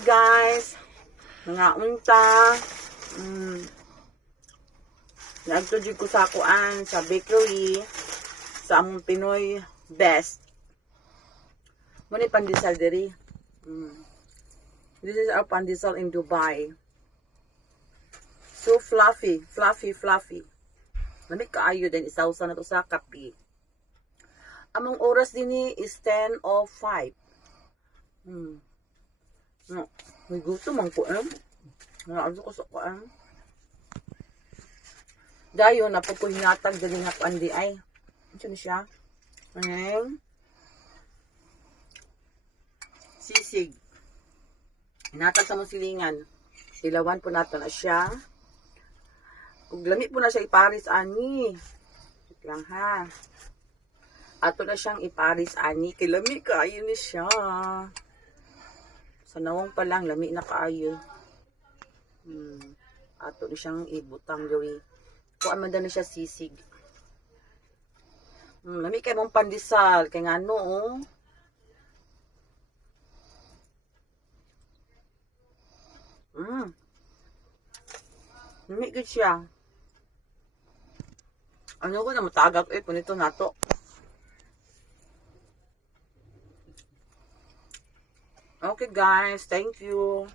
guys, mga unta, nagtudyo ko sa kuan sa bakery sa among Pinoy best. Muna pandesal diri. This is our pandesal in Dubai. So fluffy, fluffy, fluffy. Mani kaayo din isawsa na to sa kape. Among oras din is 10:05. No, may gusto man ko Ano ko sa kuan. Dayon na ko hinatag dali nga kuan di ay. Ano siya? Sisig. Hinatag sa mong silingan. Ilawan po natin na siya. Ug lami po na siya iparis ani. Wait lang ha. Ato na siyang iparis ani. Kay lami kaayo ni siya. Sa nawong pa lang, lami na kaayo. Ato na siyang ibutang gawi. Kuan man na siya sisig. Lami kay mong pandesal. Kay nga no, lami gud siya. Ano ko na matagak punito nato. Okay guys, thank you.